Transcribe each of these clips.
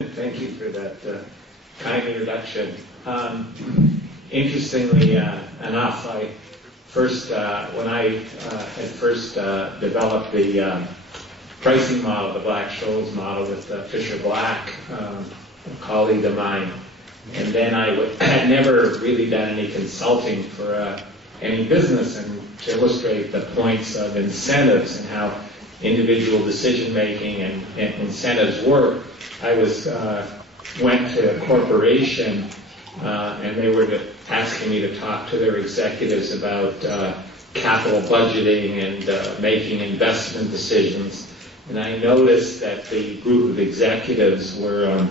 Thank you for that kind introduction. Interestingly enough, I first, when I had first developed the pricing model, the Black-Scholes model with Fisher Black, a colleague of mine, and then I had never really done any consulting for any business, and to illustrate the points of incentives and how individual decision-making and incentives work, I went to a corporation and they were asking me to talk to their executives about capital budgeting and making investment decisions. And I noticed that the group of executives were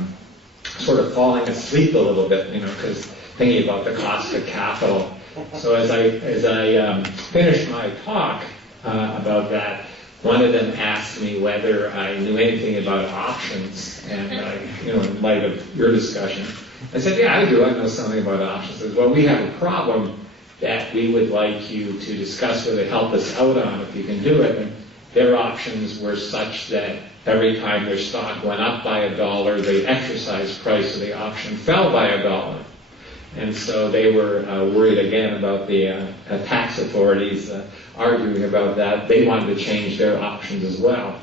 sort of falling asleep a little bit, because thinking about the cost of capital. So as I finished my talk about that, one of them asked me whether I knew anything about options, and in light of your discussion, I said, yeah, I do. I know something about options. I said, well, we have a problem that we would like you to discuss with and help us out on if you can do it. And their options were such that every time their stock went up by $1, the exercise price of the option fell by $1. And so they were worried again about the tax authorities arguing about that. They wanted to change their options as well.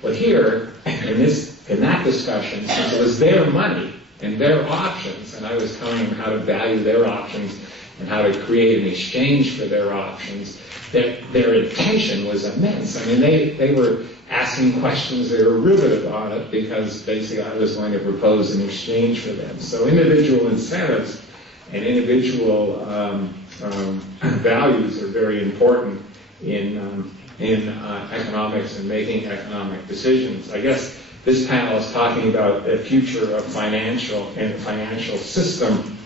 But here, in that discussion, since it was their money and their options, and I was telling them how to value their options and how to create an exchange for their options, their intention was immense. I mean, they were asking questions, they were riveted on it, because basically I was going to propose an exchange for them. So individual incentives and individual values are very important in economics and making economic decisions. I guess this panel is talking about the future of the financial system,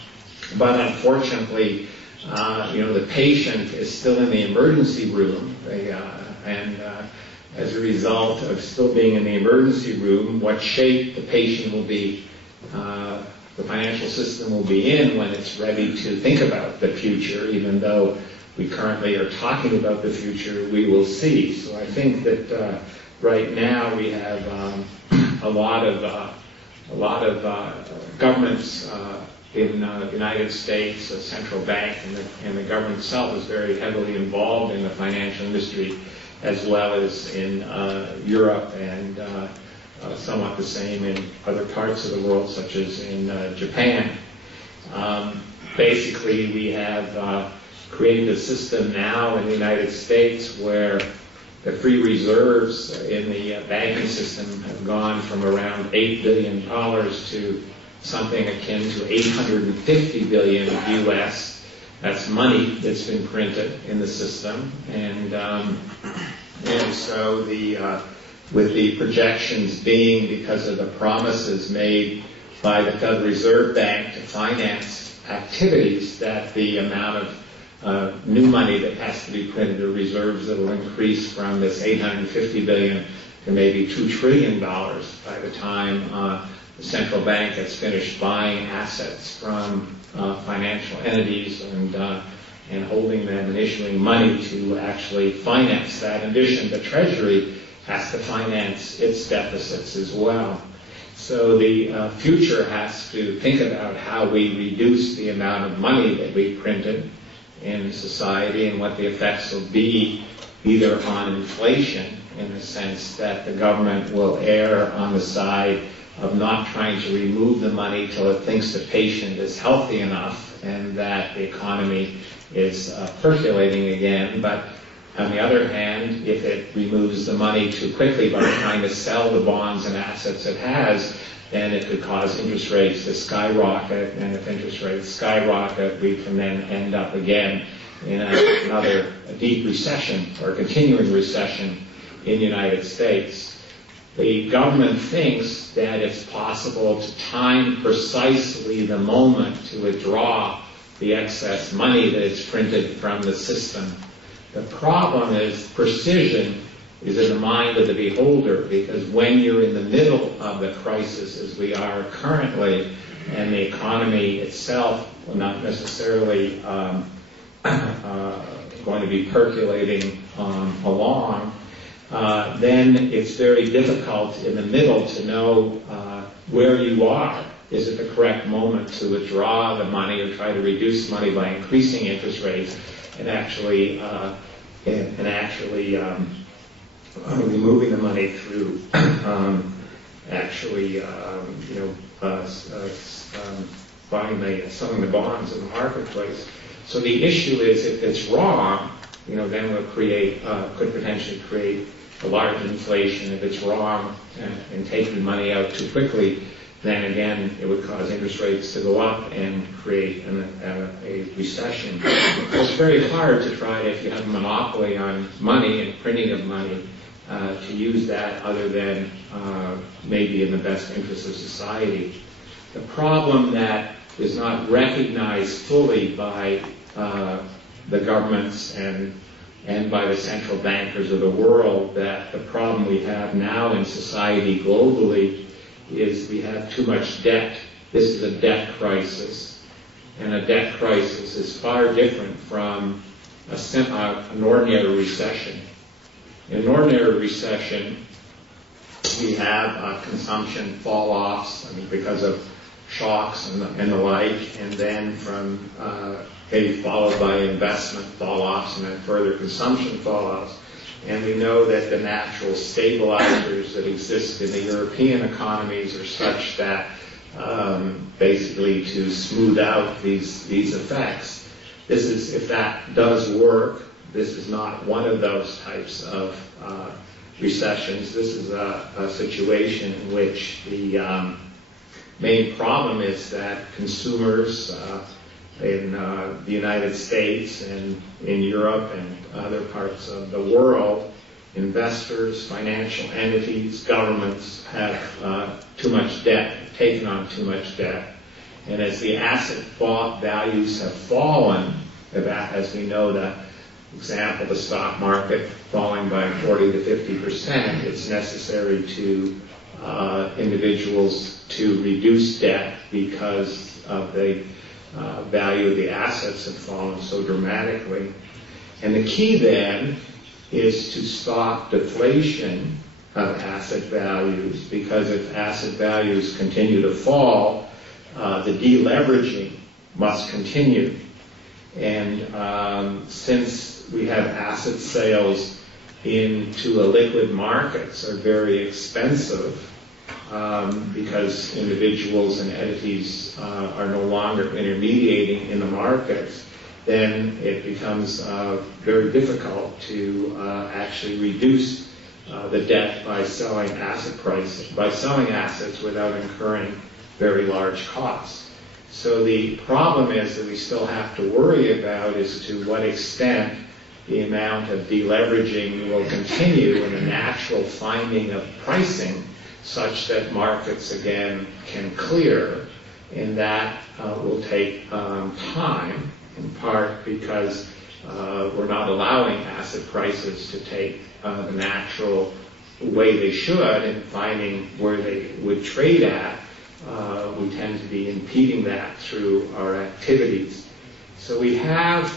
but unfortunately, the patient is still in the emergency room, and as a result of still being in the emergency room, what shape the patient will be, the financial system will be in when it's ready to think about the future. Even though we currently are talking about the future, we will see. So I think that right now we have a lot of governments in the United States, the central bank, and the government itself is very heavily involved in the financial industry, as well as in Europe and somewhat the same in other parts of the world, such as in Japan. Basically, we have created a system now in the United States where the free reserves in the banking system have gone from around $8 billion to something akin to $850 billion US. That's money that's been printed in the system, and so with the projections being, because of the promises made by the Federal Reserve Bank to finance activities, that the amount of new money that has to be printed, or reserves that will increase from this $850 billion to maybe $2 trillion by the time the central bank has finished buying assets from financial entities and holding them and issuing money to actually finance that. In addition, the Treasury has to finance its deficits as well. So the future has to think about how we reduce the amount of money that we printed in society and what the effects will be either on inflation, in the sense that the government will err on the side of not trying to remove the money till it thinks the patient is healthy enough and that the economy is percolating again. But on the other hand, if it removes the money too quickly by trying to sell the bonds and assets it has, then it could cause interest rates to skyrocket, and if interest rates skyrocket, we can then end up again in another deep recession or continuing recession in the United States. The government thinks that it's possible to time precisely the moment to withdraw the excess money that is printed from the system. The problem is precision is in the mind of the beholder, because when you're in the middle of the crisis, as we are currently, and the economy itself will not necessarily going to be percolating along, then it's very difficult in the middle to know where you are. Is it the correct moment to withdraw the money or try to reduce money by increasing interest rates and actually removing the money through selling the bonds in the marketplace? So the issue is, if it's wrong, then we'll could potentially create a large inflation. If it's wrong and taking money out too quickly, then again it would cause interest rates to go up and create a recession. So it's very hard to try, if you have a monopoly on money and printing of money, to use that other than maybe in the best interest of society. The problem that is not recognized fully by the governments and by the central bankers of the world, that the problem we have now in society globally is we have too much debt. This is a debt crisis, and a debt crisis is far different from an ordinary recession. In an ordinary recession, we have consumption fall-offs, because of shocks and the like, and then maybe followed by investment fall-offs and then further consumption fall-offs. And we know that the natural stabilizers that exist in the European economies are such that basically to smooth out these effects. If that does work, this is not one of those types of recessions. This is a situation in which the main problem is that consumers in the United States and in Europe and other parts of the world, investors, financial entities, governments have too much debt, taken on too much debt. And as the asset values have fallen, as we know, the example, the stock market falling by 40 to 50%, it's necessary to individuals to reduce debt because of the value of the assets have fallen so dramatically. And the key then is to stop deflation of asset values, because if asset values continue to fall, the deleveraging must continue. And since we have asset sales into illiquid markets are very expensive, because individuals and entities are no longer intermediating in the markets, then it becomes very difficult to actually reduce the debt by selling assets without incurring very large costs. So the problem is that we still have to worry about is to what extent the amount of deleveraging will continue and the natural finding of pricing such that markets again can clear, and that will take time, in part because we're not allowing asset prices to take the natural way they should and finding where they would trade at. We tend to be impeding that through our activities. So we have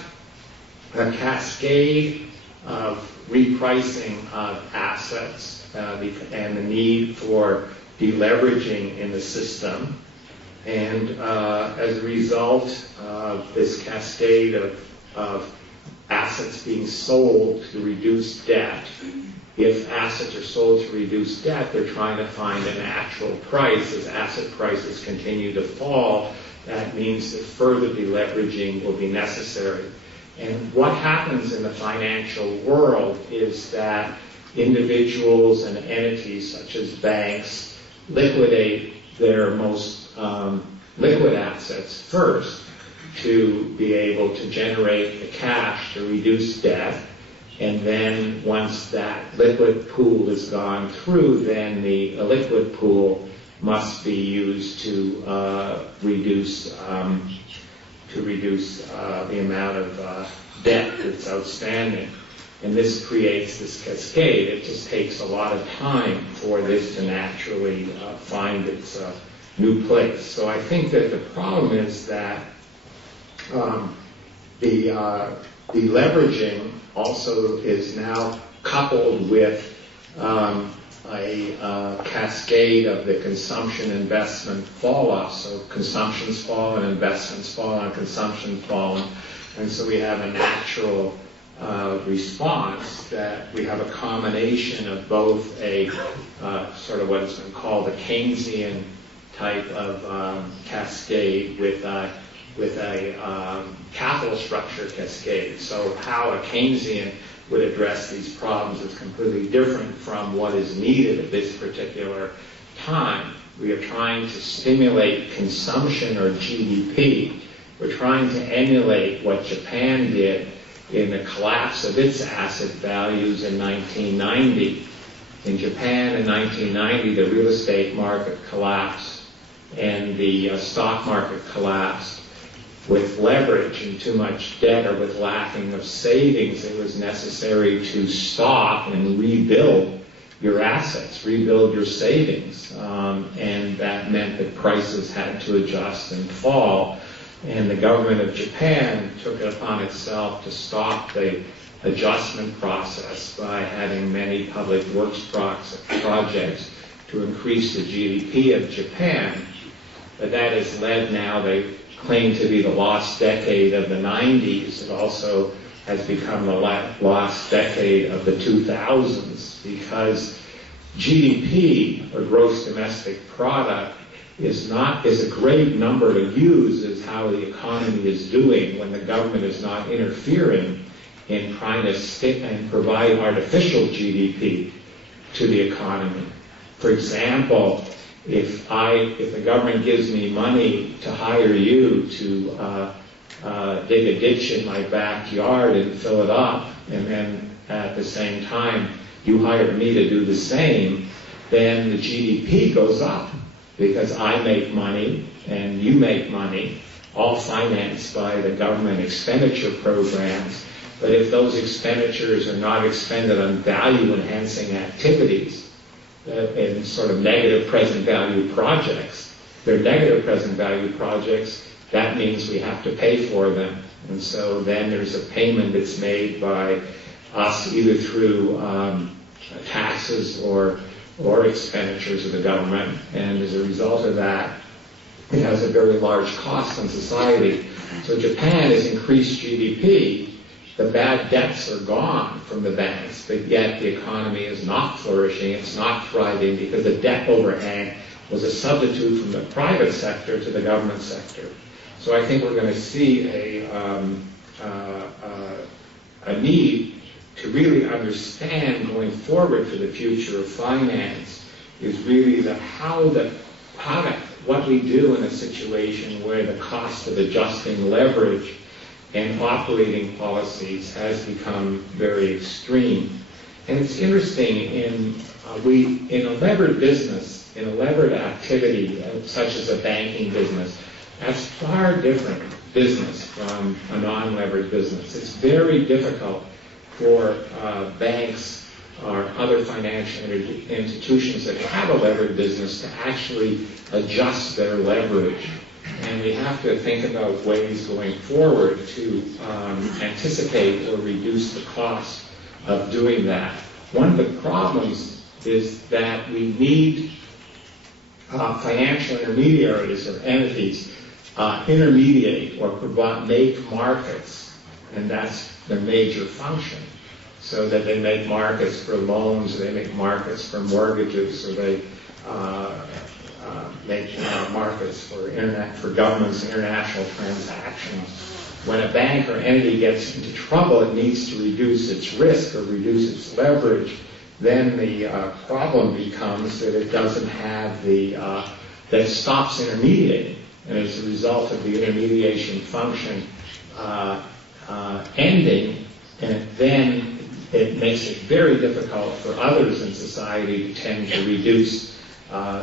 a cascade of repricing of assets and the need for deleveraging in the system. And as a result of this cascade of assets being sold to reduce debt, if assets are sold to reduce debt, they're trying to find a natural price. As asset prices continue to fall, that means that further deleveraging will be necessary. And what happens in the financial world is that individuals and entities such as banks liquidate their most liquid assets first to be able to generate the cash to reduce debt. And then once that liquid pool is gone through, then the illiquid pool must be used to reduce the amount of debt that's outstanding. And this creates this cascade. It just takes a lot of time for this to naturally find its new place. So I think that the problem is that the leveraging also is now coupled with a cascade of the consumption investment fall off. So consumption's fallen, investment's fallen, consumption's fallen. And so we have a natural response that we have a combination of both a sort of what has been called a Keynesian type of cascade with a capital structure cascade. So how a Keynesian would address these problems is completely different from what is needed at this particular time. We are trying to stimulate consumption or GDP. We're trying to emulate what Japan did in the collapse of its asset values in 1990. In Japan in 1990, the real estate market collapsed and the stock market collapsed. With leverage and too much debt or with lacking of savings, it was necessary to stop and rebuild your assets, rebuild your savings. And that meant that prices had to adjust and fall. And the government of Japan took it upon itself to stop the adjustment process by having many public works projects to increase the GDP of Japan. But that has led now, they claim to be the lost decade of the 90s. It also has become the lost decade of the 2000s because GDP, or gross domestic product, is a great number to use as how the economy is doing when the government is not interfering in trying to stick and provide artificial GDP to the economy. For example, if the government gives me money to hire you to dig a ditch in my backyard and fill it up, and then at the same time you hire me to do the same, then the GDP goes up because I make money and you make money, all financed by the government expenditure programs. But if those expenditures are not expended on value-enhancing activities, in sort of negative present value projects. They're negative present value projects, that means we have to pay for them. And so then there's a payment that's made by us either through taxes or expenditures of the government. And as a result of that, it has a very large cost on society. So Japan has increased GDP. The bad debts are gone from the banks, but yet the economy is not flourishing, it's not thriving because the debt overhang was a substitute from the private sector to the government sector. So I think we're going to see a need to really understand going forward for the future of finance is really what we do in a situation where the cost of adjusting leverage and operating policies has become very extreme. And it's interesting, in a levered business, in a levered activity, such as a banking business, that's far different business from a non-levered business. It's very difficult for banks or other financial institutions that have a levered business to actually adjust their leverage. And we have to think about ways going forward to anticipate or reduce the cost of doing that. One of the problems is that we need financial intermediaries or entities intermediate or make markets, and that's their major function. So that they make markets for loans, or they make markets for mortgages, or they make markets for governments and international transactions. When a bank or entity gets into trouble, it needs to reduce its risk or reduce its leverage. Then the problem becomes that it doesn't have that stops intermediating. And as a result of the intermediation function ending, and then it makes it very difficult for others in society to tend to reduce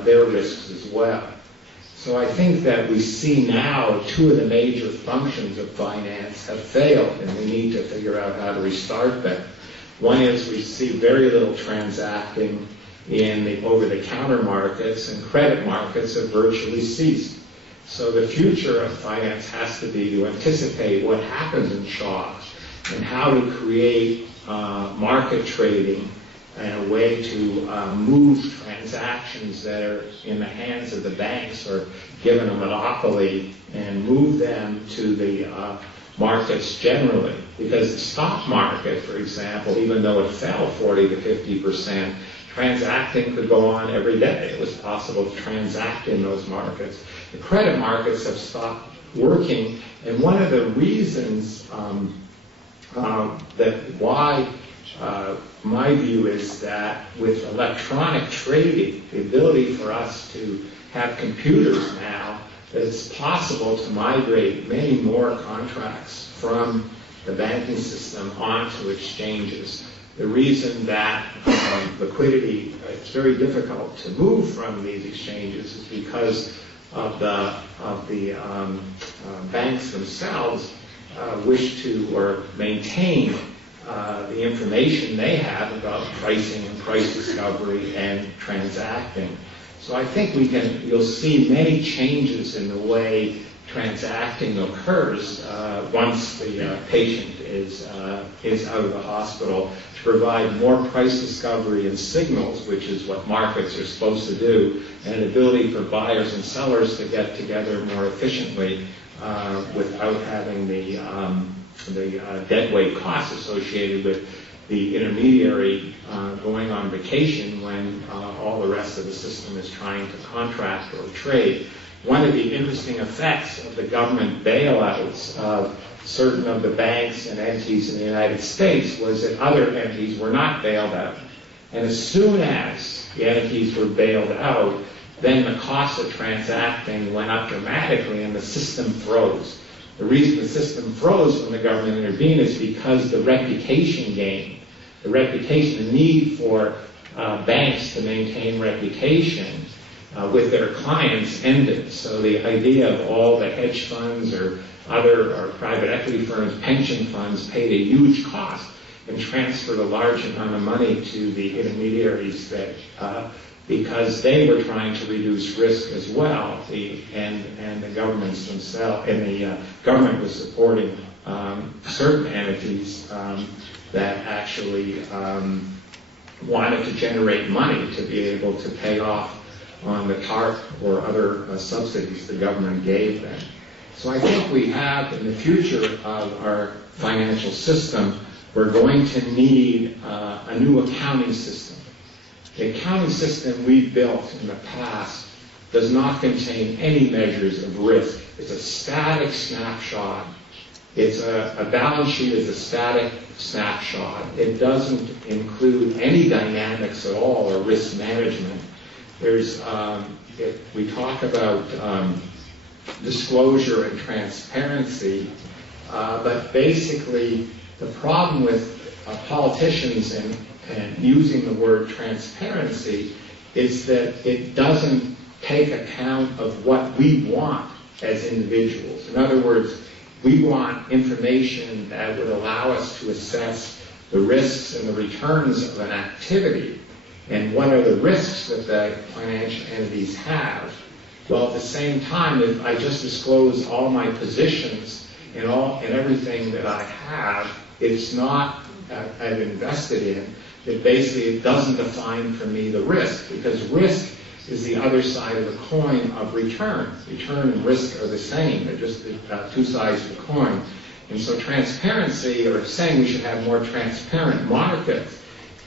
their risks as well. So I think that we see now two of the major functions of finance have failed, and we need to figure out how to restart them. One is we see very little transacting in the over-the-counter markets, and credit markets have virtually ceased. So the future of finance has to be to anticipate what happens in shocks and how to create market trading and a way to move transactions that are in the hands of the banks or given a monopoly and move them to the markets generally. Because the stock market, for example, even though it fell 40 to 50%, transacting could go on every day. It was possible to transact in those markets. The credit markets have stopped working, and one of the reasons that why my view is that with electronic trading, the ability for us to have computers now, that it's possible to migrate many more contracts from the banking system onto exchanges. The reason that liquidity, it's very difficult to move from these exchanges is because of the banks themselves wish to or maintain the information they have about pricing and price discovery and transacting. So I think you'll see many changes in the way transacting occurs once the patient is out of the hospital, to provide more price discovery and signals, which is what markets are supposed to do, and an ability for buyers and sellers to get together more efficiently without having the deadweight costs associated with the intermediary going on vacation when all the rest of the system is trying to contract or trade. One of the interesting effects of the government bailouts of certain of the banks and entities in the United States was that other entities were not bailed out. And as soon as the entities were bailed out, then the cost of transacting went up dramatically and the system froze. The reason the system froze when the government intervened is because the reputation gain, the need for banks to maintain reputation with their clients ended. So the idea of all the hedge funds or other private equity firms, pension funds, paid a huge cost and transferred a large amount of money to the intermediaries that because they were trying to reduce risk as well, and the governments themselves, and the government was supporting certain entities that actually wanted to generate money to be able to pay off on the TARP or other subsidies the government gave them. So I think we have, in the future of our financial system, we're going to need a new accounting system. The accounting system we've built in the past does not contain any measures of risk. It's a static snapshot. It's a balance sheet is a static snapshot. It doesn't include any dynamics at all or risk management. There's we talk about disclosure and transparency, but basically the problem with politicians and using the word transparency is that it doesn't take account of what we want as individuals. In other words, we want information that would allow us to assess the risks and the returns of an activity and what are the risks that the financial entities have. Well, at the same time, if I just disclose all my positions and everything that I have, it's not I've invested in. It basically doesn't define for me the risk, because risk is the other side of the coin of return. Return and risk are the same. They're just two sides of the coin. And so transparency, or saying we should have more transparent markets,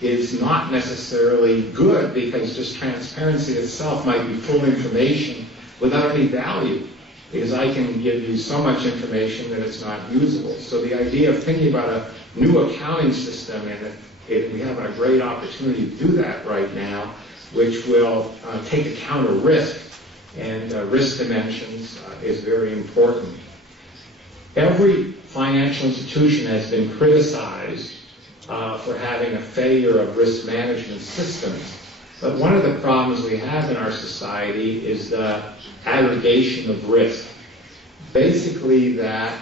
is not necessarily good, because just transparency itself might be full information without any value, because I can give you so much information that it's not usable. So the idea of thinking about a new accounting system, and we have a great opportunity to do that right now, which will take account of risk, and risk dimensions is very important. Every financial institution has been criticized for having a failure of risk management systems. But one of the problems we have in our society is the aggregation of risk. Basically, that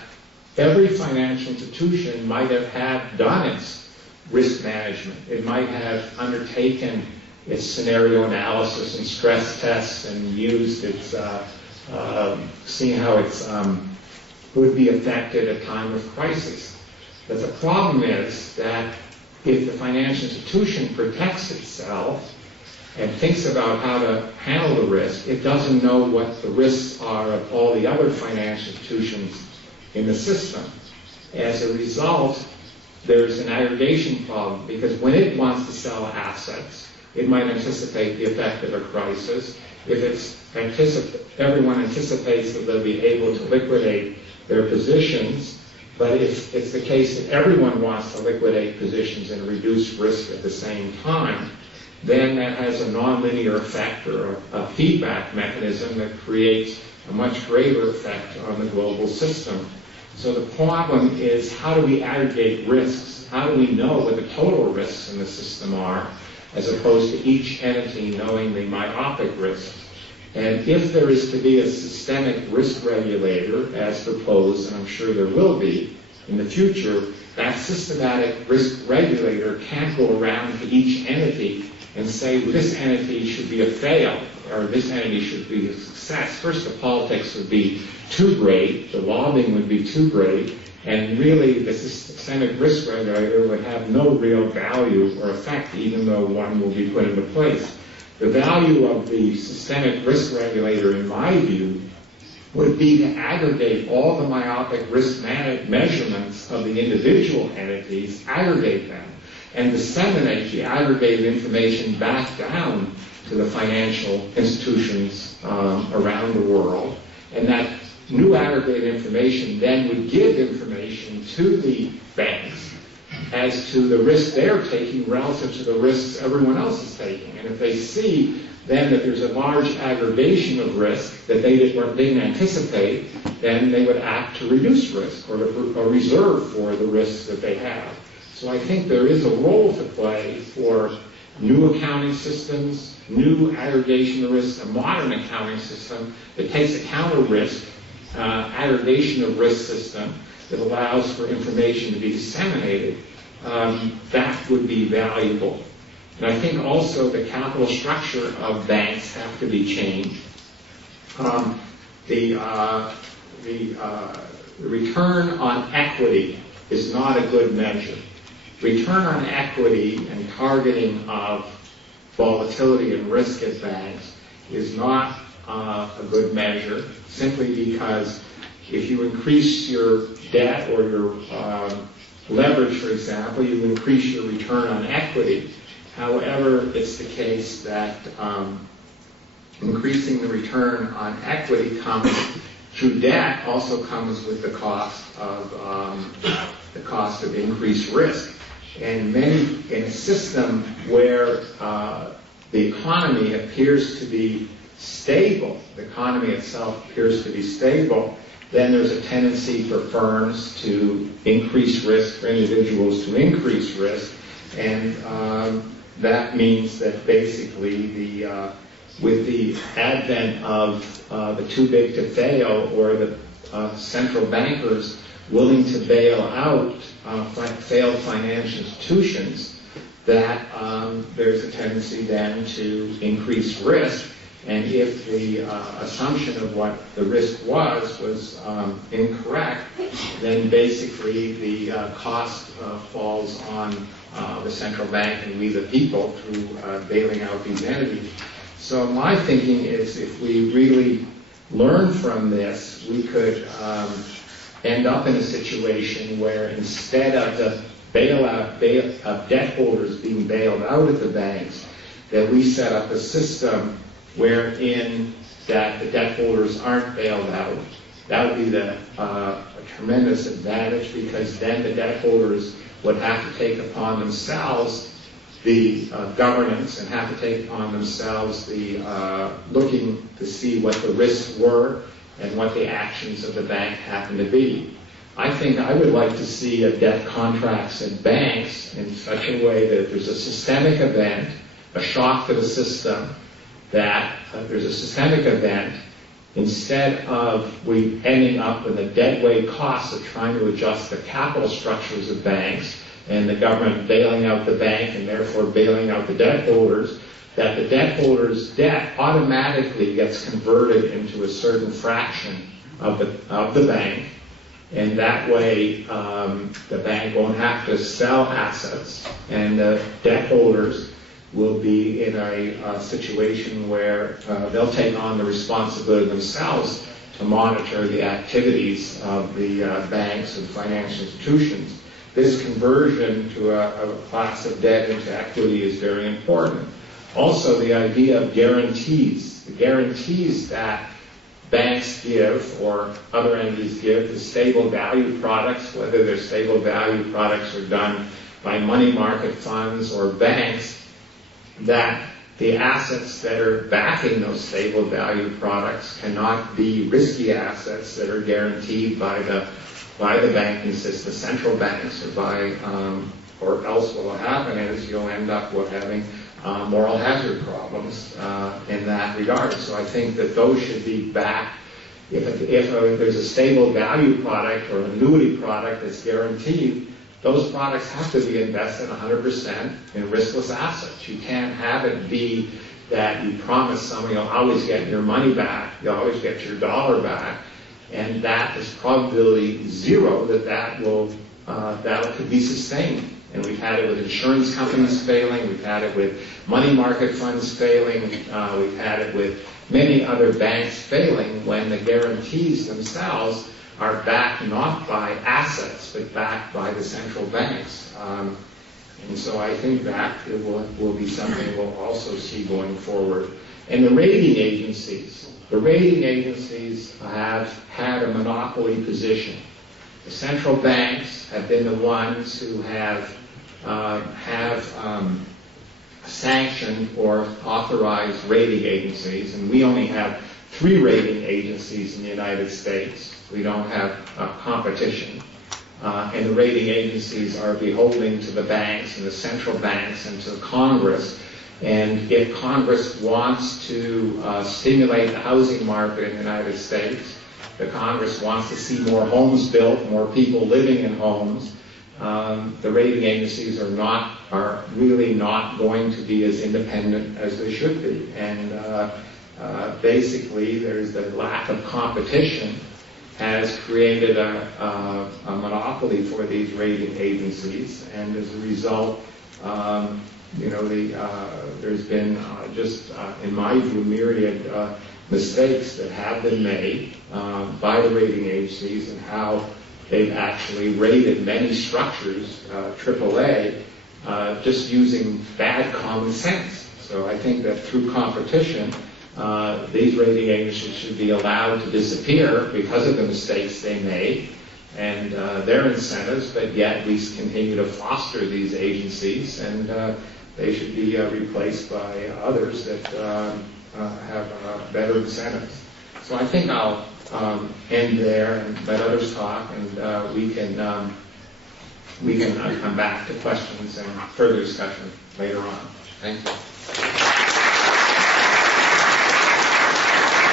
every financial institution might have done its risk management. It might have undertaken its scenario analysis and stress tests and used its, seeing how it's would be affected at time of crisis. But the problem is that if the financial institution protects itself and thinks about how to handle the risk, it doesn't know what the risks are of all the other financial institutions in the system. As a result, there's an aggregation problem, because when it wants to sell assets, it might anticipate the effect of a crisis. If everyone anticipates that they'll be able to liquidate their positions, but if it's the case that everyone wants to liquidate positions and reduce risk at the same time, then that has a nonlinear effect, or a feedback mechanism that creates a much greater effect on the global system. So the problem is, how do we aggregate risks? How do we know what the total risks in the system are, as opposed to each entity knowing the myopic risks? And if there is to be a systemic risk regulator, as proposed, and I'm sure there will be in the future, that systematic risk regulator can't go around to each entity and say, well, this entity should be a fail, or this entity should be a success. First, the politics would be too great, the lobbying would be too great, and really the systemic risk regulator would have no real value or effect, even though one will be put into place. The value of the systemic risk regulator, in my view, would be to aggregate all the myopic risk measurements of the individual entities, aggregate them, and disseminate the aggregated information back down to the financial institutions around the world. And that new aggregated information then would give information to the banks as to the risk they're taking relative to the risks everyone else is taking. And if they see then that there's a large aggregation of risk that they didn't anticipate, then they would act to reduce risk, or reserve for the risks that they have. So I think there is a role to play for new accounting systems, new aggregation of risk, a modern accounting system that takes account of risk, aggregation of risk system that allows for information to be disseminated. That would be valuable. And I think also the capital structure of banks have to be changed. The return on equity is not a good measure. Return on equity and targeting of volatility and risk at banks is not a good measure, simply because if you increase your debt or your leverage, for example, you increase your return on equity. However, it's the case that increasing the return on equity comes through debt, also comes with the cost of increased risk. And in a system where the economy appears to be stable, the economy itself appears to be stable, then there's a tendency for firms to increase risk, for individuals to increase risk, and that means that basically with the advent of the too big to fail, or the central bankers willing to bail out failed financial institutions, that there's a tendency then to increase risk. And if the assumption of what the risk was incorrect, then basically the cost falls on the central bank and we the people through bailing out these entities. So my thinking is, if we really learn from this, we could end up in a situation where, instead of the bailout of debt holders being bailed out at the banks, that we set up a system wherein that the debt holders aren't bailed out. That would be a tremendous advantage, because then the debt holders would have to take upon themselves the governance, and have to take upon themselves the looking to see what the risks were and what the actions of the bank happen to be. I think I would like to see debt contracts at banks in such a way that if there's a systemic event, a shock to the system, that there's a systemic event, instead of we ending up with a deadweight cost of trying to adjust the capital structures of banks and the government bailing out the bank and therefore bailing out the debt holders, that the debt holders' debt automatically gets converted into a certain fraction of the bank, And that way, the bank won't have to sell assets, and the debt holders will be in a situation where they'll take on the responsibility themselves to monitor the activities of the banks and financial institutions. This conversion to a class of debt into equity is very important. Also, the idea of guarantees, the guarantees that banks give or other entities give to stable value products, whether their stable value products are done by money market funds or banks, that the assets that are backing those stable value products cannot be risky assets that are guaranteed by the banking system, central banks, or else what will happen is you'll end up with having moral hazard problems in that regard. So I think that those should be backed. If there's a stable value product or an annuity product that's guaranteed, those products have to be invested 100% in riskless assets. You can't have it be that you promise someone you'll always get your money back, you'll always get your dollar back, and that is probability zero that could be sustained. And we've had it with insurance companies failing, we've had it with money market funds failing, we've had it with many other banks failing when the guarantees themselves are backed not by assets, but backed by the central banks. And so I think that will be something we'll also see going forward. And the rating agencies have had a monopoly position. The central banks have been the ones who have sanctioned or authorized rating agencies, and we only have 3 rating agencies in the United States. We don't have competition. And the rating agencies are beholden to the banks and the central banks and to Congress. And if Congress wants to stimulate the housing market in the United States, the Congress wants to see more homes built, more people living in homes, the rating agencies are really not going to be as independent as they should be. And basically, there's the lack of competition has created a monopoly for these rating agencies, and as a result, there's been in my view, myriad mistakes that have been made by the rating agencies and how they've actually rated many structures, AAA, just using bad common sense. So I think that through competition, these rating agencies should be allowed to disappear because of the mistakes they made and their incentives, but yet we continue to foster these agencies, and they should be replaced by others that have better incentives. So I think I'll end there and let others talk, and we can come back to questions and further discussion later on. Thank you.